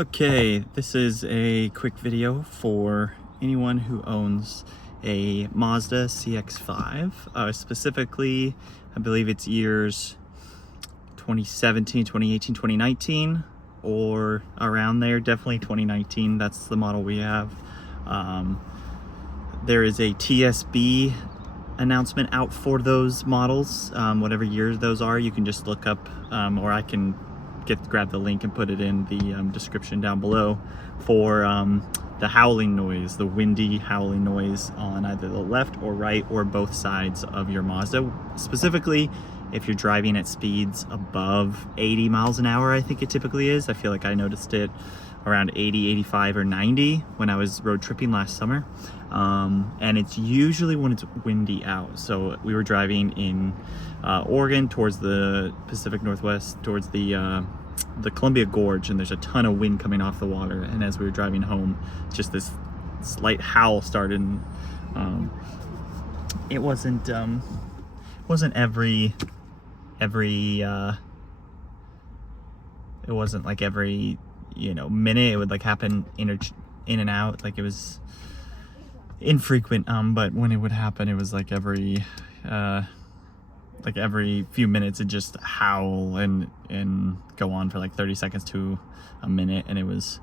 Okay, this is a quick video for anyone who owns a Mazda CX-5. Specifically, I believe it's years 2017, 2018, 2019, or around there. Definitely 2019. That's the model we have. There is a TSB announcement out for those models. Whatever year those are, you can just look up, or I can grab the link and put it in the description down below for the howling noise, the windy howling noise on either the left or right or both sides of your Mazda. Specifically, if you're driving at speeds above 80 miles an hour, I think it typically is. I feel like I noticed it around 80, 85, or 90 when I was road tripping last summer. And it's usually when it's windy out. So we were driving in Oregon towards the Pacific Northwest, towards the Columbia Gorge, and there's a ton of wind coming off the water. And as we were driving home, just this slight howl started. And, it wasn't every it wasn't like every minute. It would like happen in and out. Like it was infrequent, but when it would happen, it was like every few minutes. It just howl and go on for like 30 seconds to a minute, and it was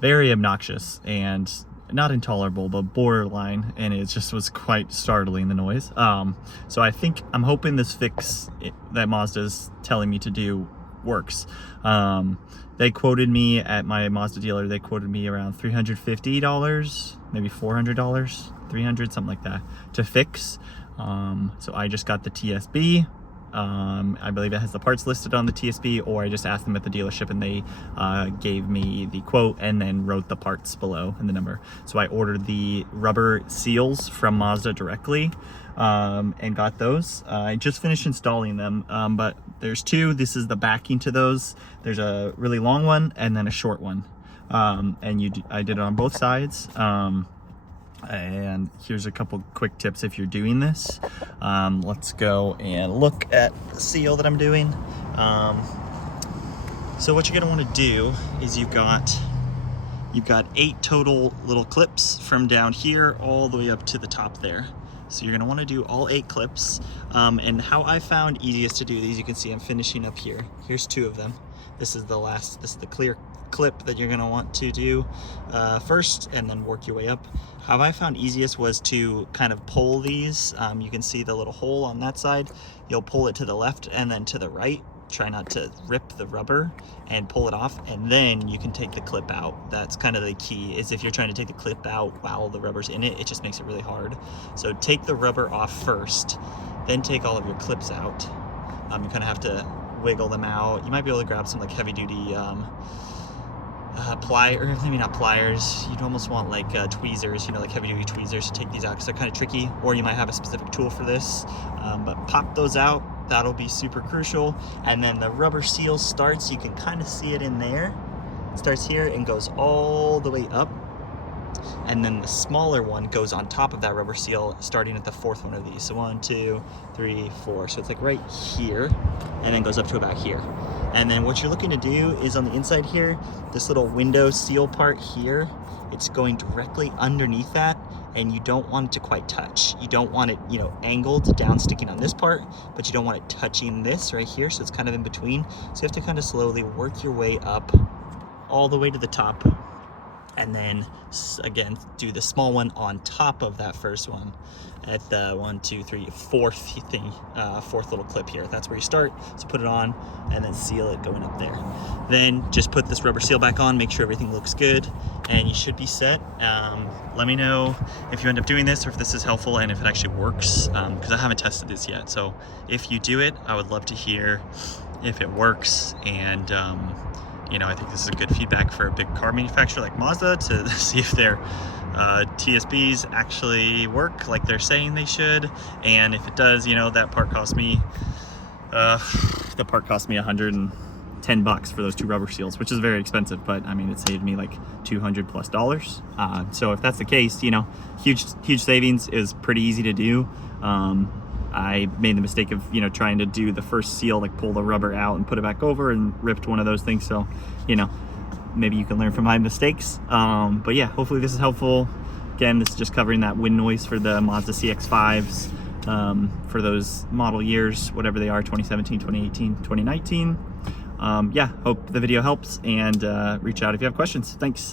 very obnoxious and not intolerable, but borderline, and it just was quite startling, the noise. So I'm hoping this fix that Mazda's telling me to do works. They quoted me at my Mazda dealer, they quoted me around $350, maybe $400, $300, something like that, to fix. So I just got the TSB. I believe it has the parts listed on the TSB, or I just asked them at the dealership and they gave me the quote and then wrote the parts below and the number. So I ordered the rubber seals from Mazda directly, and got those. I just finished installing them, but there's two. This is the backing to those. There's a really long one and then a short one, and I did it on both sides. And here's a couple quick tips if you're doing this. Let's go and look at the seal that I'm doing. So what you're gonna want to do is you've got 8 total little clips from down here all the way up to the top there. So you're gonna want to do all 8 clips. And how I found easiest to do these, you can see I'm finishing up here. Here's 2 of them. This is the clear clip that you're gonna want to do first, and then work your way up. How I found easiest was to kind of pull these. You can see the little hole on that side. You'll pull it to the left and then to the right. Try not to rip the rubber and pull it off, and then you can take the clip out. That's kind of the key, is if you're trying to take the clip out while the rubber's in it, it just makes it really hard. So take the rubber off first, then take all of your clips out. You kind of have to wiggle them out. You might be able to grab some like heavy duty pliers, maybe not pliers. You'd almost want like tweezers, like heavy duty tweezers to take these out, because they're kind of tricky, or you might have a specific tool for this. But pop those out. That'll be super crucial. And then the rubber seal starts, you can kind of see it in there. It starts here and goes all the way up. And then the smaller one goes on top of that rubber seal, starting at the 4th one of these. So 1, 2, 3, 4. So it's like right here, and then goes up to about here. And then what you're looking to do is on the inside here, this little window seal part here, it's going directly underneath that, and you don't want it to quite touch. You don't want it, angled down, sticking on this part, but you don't want it touching this right here, so it's kind of in between. So you have to kind of slowly work your way up all the way to the top, and then again do the small one on top of that first one at the 1, 2, 3, 4th thing, 4th little clip here. That's where you start. So put it on and then seal it going up there. Then just put this rubber seal back on, make sure everything looks good, and you should be set. Let me know if you end up doing this, or if this is helpful and if it actually works, because I haven't tested this yet. So if you do it, I would love to hear if it works. And I think this is a good feedback for a big car manufacturer like Mazda to see if their TSBs actually work like they're saying they should. And if it does, that part cost me $110 for those 2 rubber seals, which is very expensive, but I mean, it saved me like $200+. So if that's the case, huge savings. Is pretty easy to do. I made the mistake of, trying to do the first seal, like pull the rubber out and put it back over, and ripped one of those things. So, maybe you can learn from my mistakes. But yeah, hopefully this is helpful. Again, this is just covering that wind noise for the Mazda CX-5s for those model years, whatever they are, 2017, 2018, 2019. Yeah, hope the video helps, and reach out if you have questions. Thanks.